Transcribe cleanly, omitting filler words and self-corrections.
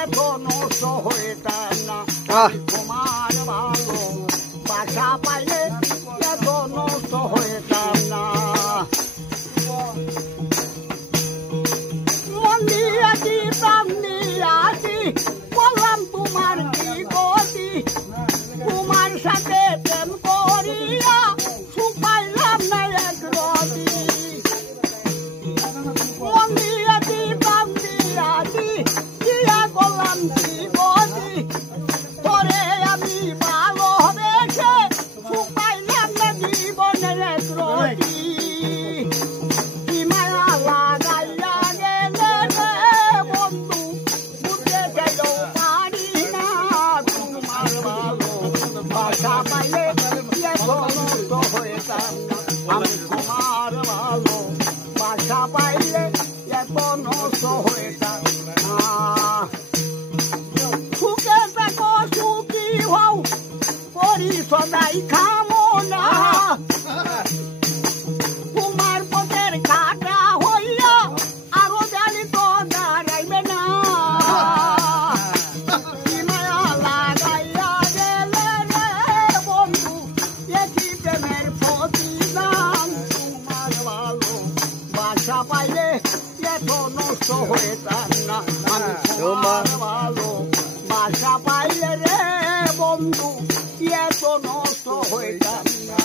এত নষ্ট হইতাম না তোমার ভালো বাসা পাইলে এত নষ্ট হইতাম না মন দিয়াছি প্রাণ দিয়াছি বললাম তোমার কি গতি তোমার সাথে প্রেম করিয়া সুখ পাইলাম না এক রতি মন দিয়াছি প্রাণ দিয়াছি দিয়া করলাম কি গতি তোরে আমি ভালোবেসে সুখ পাইলাম না জীবনের এক রতি কি মায়া লাগাইয়া গেলে রে বন্ধু বুঝতে গেলেও পারি না তোমার ভালো বাসা পাইলে এত নষ্ট হইতাম না আমি তোমার ভালো বাসা পাইলে এত নষ্ট হইতাম না সুখে থাকো সুখী হও করি সদাই কামনা তোমার পথের কাটা হইয়া আরো জানি তো দাঁড়াইবে না কি মায়া লাগাইয়া গেলে রে বন্ধু একই প্রেমের প্রতিদান তোমার ভালো বাসা পাইলে এত নষ্ট হইতাম না আমি তোমার ভালো বাসা পাইলে রে বন্ধু এত নষ্ট হইতাম না